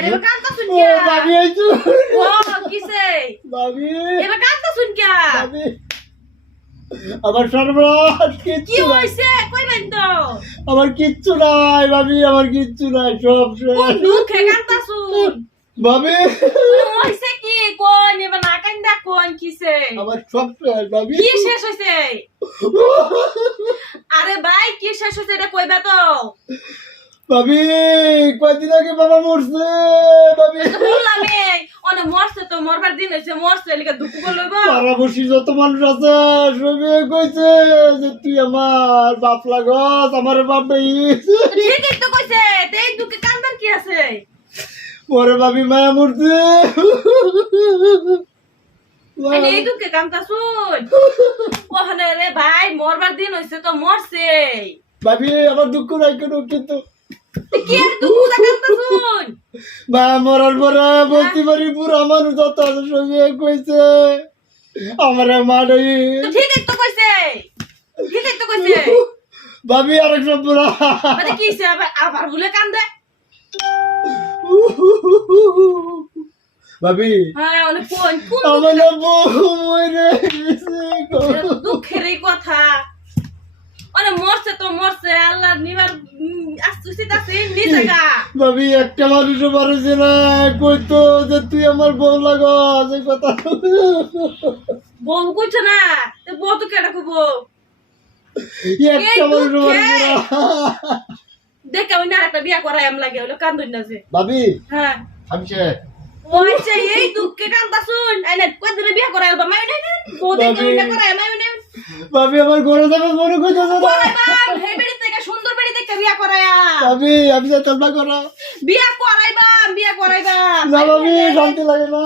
এবার কান্তা শুন ও কে ভাবি আইছো ও কিসে ভাবি এবার কান্তা শুন কে ভাবি আমার সর্বনাশ কি কিচ্ছু নাই হইছে কইবেন তো আমার কিচ্ছু নাই ভাবি আমার কিচ্ছু নাই সব শেষ দুঃখে কান্তা শুন ভাবি হইছে কি কোন এবার না কান্দা কোন কিসে আমার সব শেষ ভাবি কি শেষ হইছে আরে ভাই কি শেষ হইছে এটা কইবা তো ভাবি কয়দিন আগে বাবা মরছে ভাবি। বললাম অনে মরছে তো মরবার দিন হইছে মরছে লিখে দুঃখ গো পাড়া বসি যত মানুষ আছে সবে কইছে যে তুই আমার বাপ লাগস আমার বাপ নেই ঠিকই তো কইছে তে এই দুঃখে কান্দার কি আছে? পরে ভাবি মায়া মরছে। আরে এই দুঃখে কান্দা শুন ওখানে রে ভাই মরবার দিন হইছে তো মরছে। ভাবি আমার দুঃখ নাই কেন কিন্তু আর শুন মরার পরে বলতে পারি পুরা মানুষ যত আছে সবে কইছে আমার মা নেই তো কইছে ঠিকই তো কইছে ভাবি আরেক সব পুরা মানে কি আবার বলে কান্দে ভাবি হ্যাঁ অনেক কোন আমার বউ মরে গেছে গো। এটা তো দুঃখের এই কথা অনেক মরছে তো মরছে আল্লাহ নিবার আছে ভাবি একটা মানুষও পারছে না। কইতো যে তুই আমার বউ লাগো সেই কথা বউ কইছো না তো বউ তো কেডা কইবো। একটা এই মানুষও না। দেখে ওই না একটা বিয়া করাই এম লাগে হলো কান্দুন না যে। ভাবি হ্যাঁ। আমি ওই যে এই দুঃখে কান্দা শুন আইনা কই দিলে বিয়া করাই আলবা? মাই নাই বউ দেখে ওই না করাই মাই নাই ভাবি আমার গরু যাবে মনে কইতেছে না। হে বেড়ি থেকে সুন্দর বেড়ি দেখে বিয়া করায়া। ভাবি আমি যেতাম না করা। বিয়া করাইবা বিয়া করাইবা না ভাবি শান্তি লাগে না।